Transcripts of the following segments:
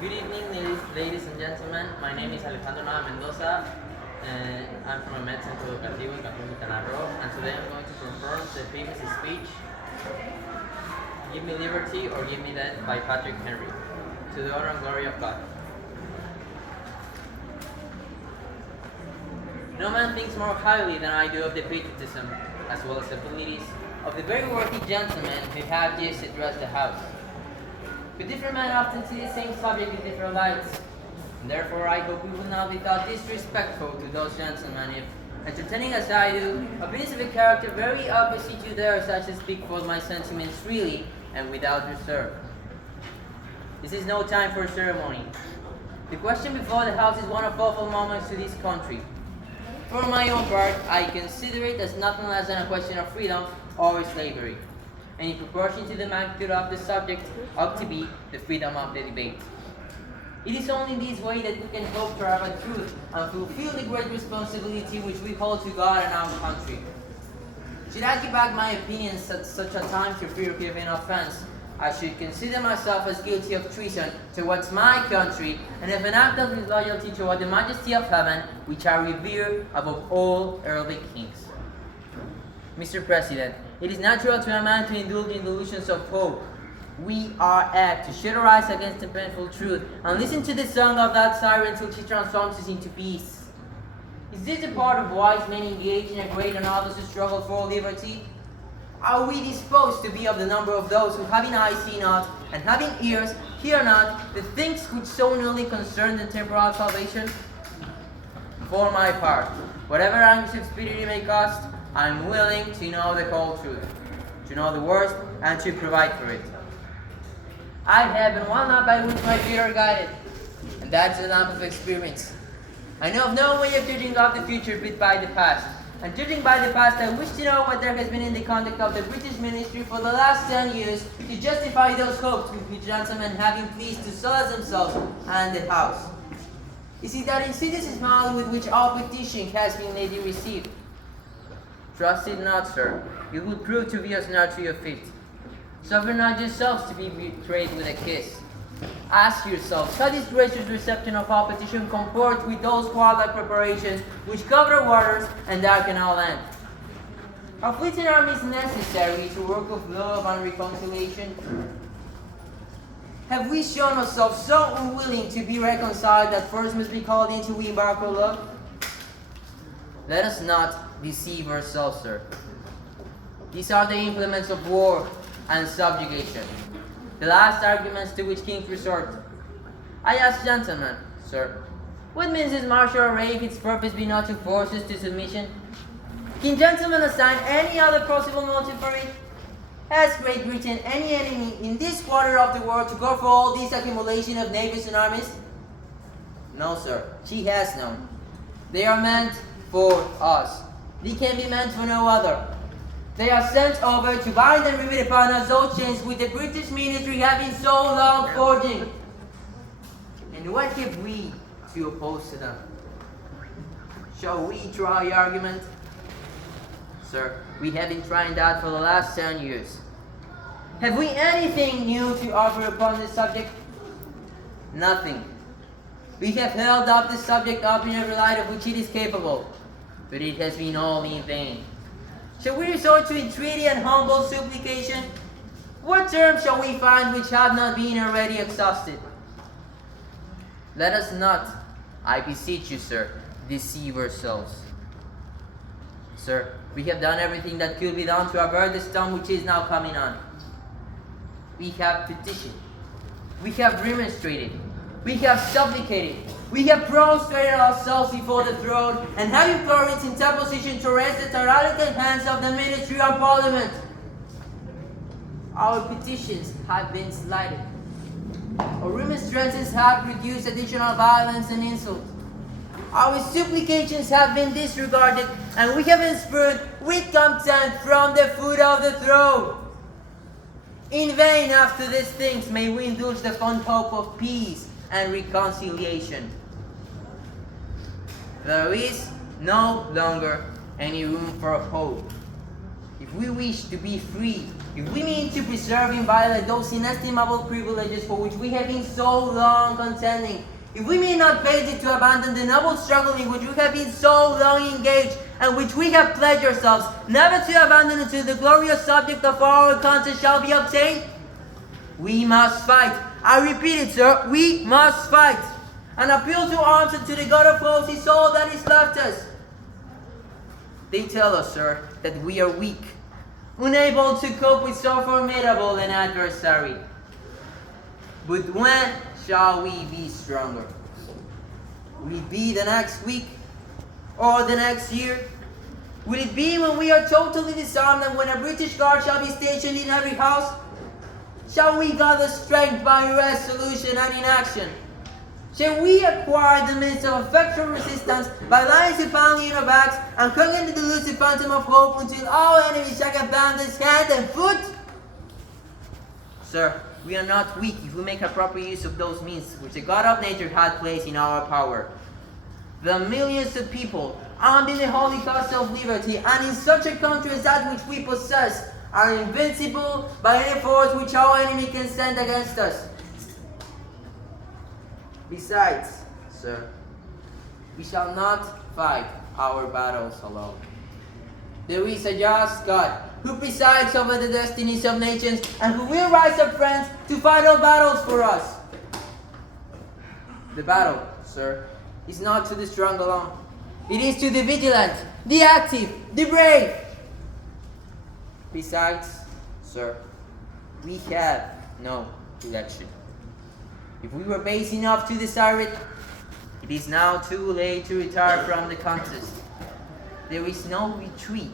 Good evening, ladies and gentlemen. My name is Alejandro Nava Mendoza, and I'm from a Med Centro Educativo in Cancún, Quintana Roo. And today I'm going to perform the famous speech, "Give Me Liberty or Give Me Death" by Patrick Henry, to the honor and glory of God. No man thinks more highly than I do of the patriotism, as well as abilities, of the very worthy gentlemen who have just addressed the House. But different men often see the same subject in different lights, and therefore I hope we will not be thought disrespectful to those gentlemen if, entertaining as I do, opinions of a character very opposite to theirs, I shall speak forth my sentiments freely and without reserve. This is no time for ceremony. The question before the House is one of awful moments to this country. For my own part, I consider it as nothing less than a question of freedom or slavery, and in proportion to the magnitude of the subject, ought to be the freedom of the debate. It is only in this way that we can hope to have a truth and fulfill the great responsibility which we hold to God and our country. Should I give back my opinions at such a time to fear of giving offense, I should consider myself as guilty of treason towards my country and of an act of disloyalty toward the majesty of heaven, which I revere above all earthly kings. Mr. President, it is natural to a man to indulge in delusions of hope. We are apt to shut our eyes against the painful truth and listen to the song of that siren till she transforms us into peace. Is this the part of wise men engaged in a great and obvious struggle for liberty? Are we disposed to be of the number of those who, having eyes, see not, and having ears, hear not, the things which so nearly concern the temporal salvation? For my part, whatever anguish of spirit it may cost, I am willing to know the whole truth, to know the worst, and to provide for it. I have but one lamp by which my feet are guided, and that's the lamp of experience. I know of no way of judging of the future but by the past. And judging by the past, I wish to know what there has been in the conduct of the British ministry for the last 10 years to justify those hopes with which gentlemen have been pleased to solace themselves and the House. Is it that insidious smile with which our petition has been lately received? Trust it not, sir. It will prove to be a snare to your feet. Suffer not yourselves to be betrayed with a kiss. Ask yourselves, how this gracious reception of our petition comport with those warlike preparations which cover waters and darken our land? Are fleeting armies necessary to work of love and reconciliation? Have we shown ourselves so unwilling to be reconciled that first must be called in to embark our love? Let us not deceive ourselves, sir. These are the implements of war and subjugation, the last arguments to which kings resort. I ask gentlemen, sir, what means this martial array if its purpose be not to force us to submission? Can gentlemen assign any other possible motive for it? Has Great Britain any enemy in this quarter of the world to go for all this accumulation of navies and armies? No, sir, she has none. They are meant for us. They can be meant for no other. They are sent over to bind and rivet upon us those chains which the British ministry have been so long forging. And what have we to oppose to them? Shall we try argument? Sir, we have been trying that for the last 10 years. Have we anything new to offer upon this subject? Nothing. We have held up the subject up in every light of which it is capable, but it has been all in vain. Shall we resort to entreaty and humble supplication? What terms shall we find which have not been already exhausted? Let us not, I beseech you, sir, deceive ourselves. Sir, we have done everything that could be done to avert the storm which is now coming on. We have petitioned, we have remonstrated, we have supplicated, we have prostrated ourselves before the throne and have implored its interposition to rest the tyrannical hands of the ministry and parliament. Our petitions have been slighted. Our remonstrances have produced additional violence and insult. Our supplications have been disregarded, and we have been spurned with contempt from the foot of the throne. In vain after these things may we indulge the fond hope of peace and reconciliation. There is no longer any room for hope. If we wish to be free If we mean to preserve and violate those inestimable privileges for which we have been so long contending, if we mean not fail to abandon the noble struggle in which we have been so long engaged, and which we have pledged ourselves never to abandon until the glorious subject of our contest shall be obtained, we must fight. I repeat it, sir, we must fight. An appeal to arms and to the God of hosts is all that is left us. They tell us, sir, that we are weak, unable to cope with so formidable an adversary. But when shall we be stronger? Will it be the next week? Or the next year? Will it be when we are totally disarmed and when a British guard shall be stationed in every house? Shall we gather strength by resolution and inaction? Shall we acquire the means of effectual resistance by lying supinely in our backs and clinging to the delusive phantom of hope until our enemies shall get bound as hand and foot? Sir, we are not weak if we make a proper use of those means which the God of nature had placed in our power. The millions of people, armed in the holy cause of liberty, and in such a country as that which we possess, are invincible by any force which our enemy can send against us. Besides, sir, we shall not fight our battles alone. There is a just God who presides over the destinies of nations and who will rise up friends to fight all battles for us. The battle, sir, is not to the strong alone. It is to the vigilant, the active, the brave. Besides, sir, we have no election. If we were base enough to desire it, it is now too late to retire from the contest. There is no retreat,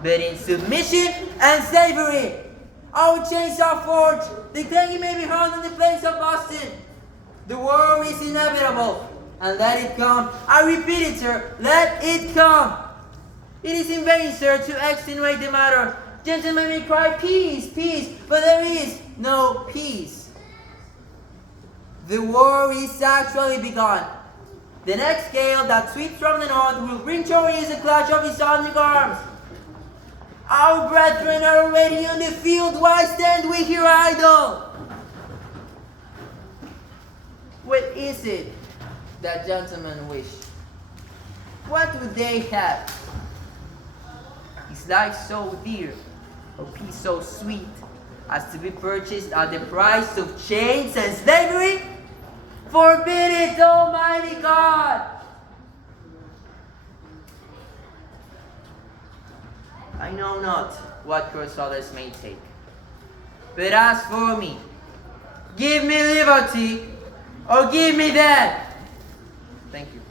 but in submission and slavery. Our chains are forged. The clanging may be heard on the plains of Boston. The war is inevitable, and let it come. I repeat it, sir, let it come. It is in vain, sir, to extenuate the matter. Gentlemen may cry, peace, peace, but there is no peace. The war is actually begun. The next gale that sweeps from the north will bring to our ears the clash of his armed arms. Our brethren are already on the field. Why stand we here idle? What is it that gentlemen wish? What would they have? Is life so dear, or peace so sweet, as to be purchased at the price of chains and slavery? Forbid it, Almighty God! I know not what course others may take, but as for me, give me liberty or give me death. Thank you.